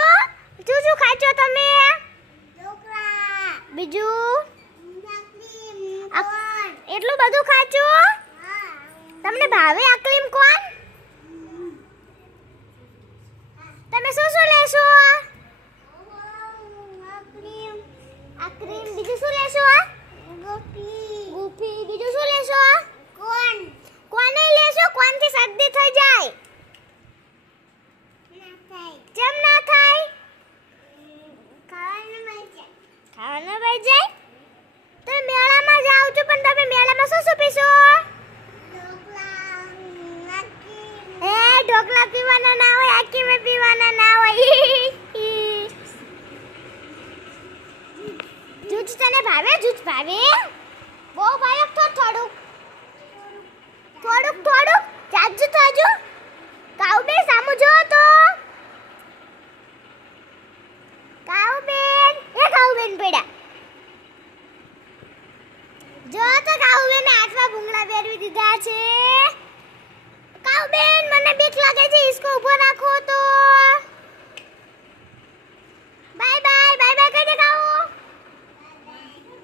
ખાચો શું ખાચો તમે? ઢોકળા. બીજું? એટલું બધું ખાચો? તમને ભાવે આકલીમ કોણ? તમે શું લેશો? આકલીમ. બીજું શું લેશો? ગુફી. બીજું શું લેશો? કોણ નહીં લેશો? કોણથી શરદી થઈ જાય? કેમ ના થાય? ખાવાનું ભાઈ જાય. તમે મેળામાં જાઓ છો પણ તમે મેળામાં શું પીશો? ઢોકળા પીવાના ના હોય, આખી મેં પીવાના ના હોય. જૂજ તને ભાવે? જૂજ ભાવે? બહુ ભાવે થોડુંક જાજુ થાજો. કાઉબેન સામુ જો તો. કાઉબેન પેડા જો તો. કાઉબેન હાથમાં ભૂંગળા પહેરવી દીધા છે. કાઉબેન મને બીક લાગે છે, ઈસકો ઊભો રાખો તો.